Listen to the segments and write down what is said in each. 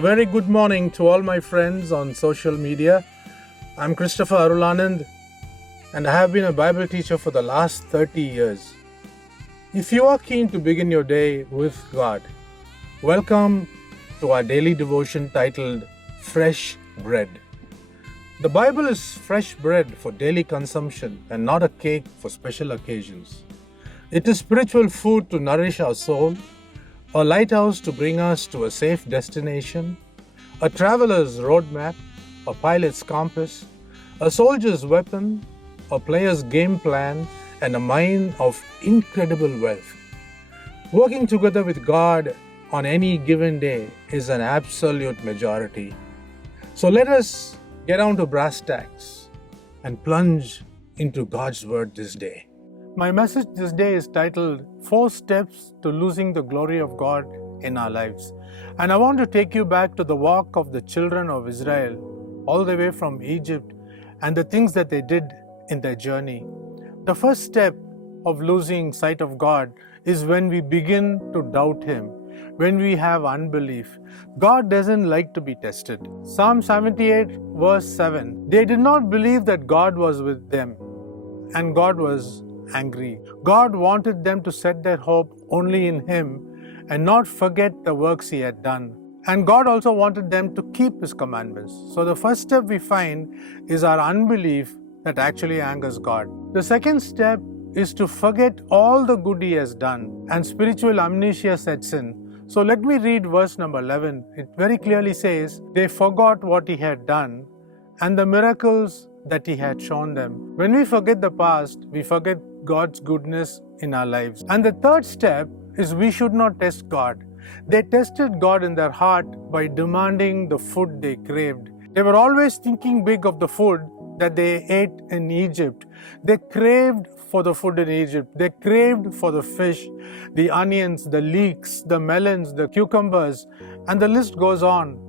A very good morning to all my friends on social media. I'm Christopher Arul, and I have been a Bible teacher for the last 30 years. If you are keen to begin your day with God, welcome to our daily devotion titled Fresh Bread. The Bible is fresh bread for daily consumption and not a cake for special occasions. It is spiritual food to nourish our soul, a lighthouse to bring us to a safe destination, a traveler's roadmap, a pilot's compass, a soldier's weapon, a player's game plan, and a mine of incredible wealth. Working together with God on any given day is an absolute majority. So let us get down to brass tacks and plunge into God's Word this day. My message this day is titled 4 Steps to Losing the Glory of God in Our Lives. And I want to take you back to the walk of the children of Israel all the way from Egypt and the things that they did in their journey. The first step of losing sight of God is when we begin to doubt Him, when we have unbelief. God doesn't like to be tested. Psalm 78 verse 7, they did not believe that God was with them, and God was angry. God wanted them to set their hope only in Him and not forget the works He had done. And God also wanted them to keep His commandments. So the first step we find is our unbelief that actually angers God. The second step is to forget all the good He has done, and spiritual amnesia sets in. So let me read verse number 11. It very clearly says, they forgot what He had done and the miracles that He had shown them. When we forget the past, we forget God's goodness in our lives. And the third step is we should not test God. They tested God in their heart by demanding the food they craved. They were always thinking big of the food that they ate in Egypt. They craved for the food in Egypt. They craved for the fish, the onions, the leeks, the melons, the cucumbers, and the list goes on.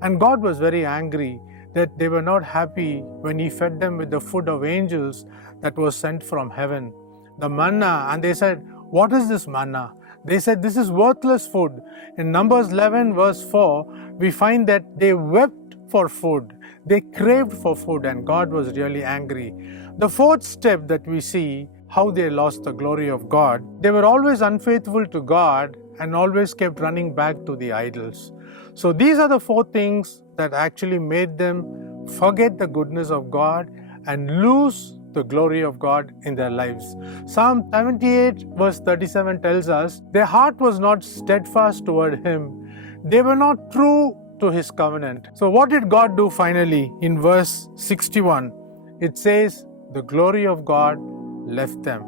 And God was very angry that they were not happy when He fed them with the food of angels that was sent from heaven, the manna. And they said, what is this manna? They said, this is worthless food. In Numbers 11 verse 4, we find that they wept for food. They craved for food, and God was really angry. The fourth step that we see, how they lost the glory of God, they were always unfaithful to God and always kept running back to the idols. So these are the 4 things that actually made them forget the goodness of God and lose the glory of God in their lives. Psalm 78 verse 37 tells us, their heart was not steadfast toward Him. They were not true to His covenant. So what did God do finally? In verse 61, it says, the glory of God left them.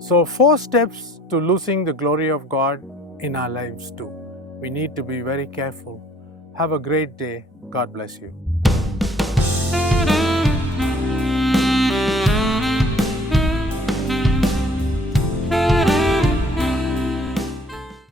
So 4 steps to losing the glory of God in our lives too. We need to be very careful. Have a great day. God bless you.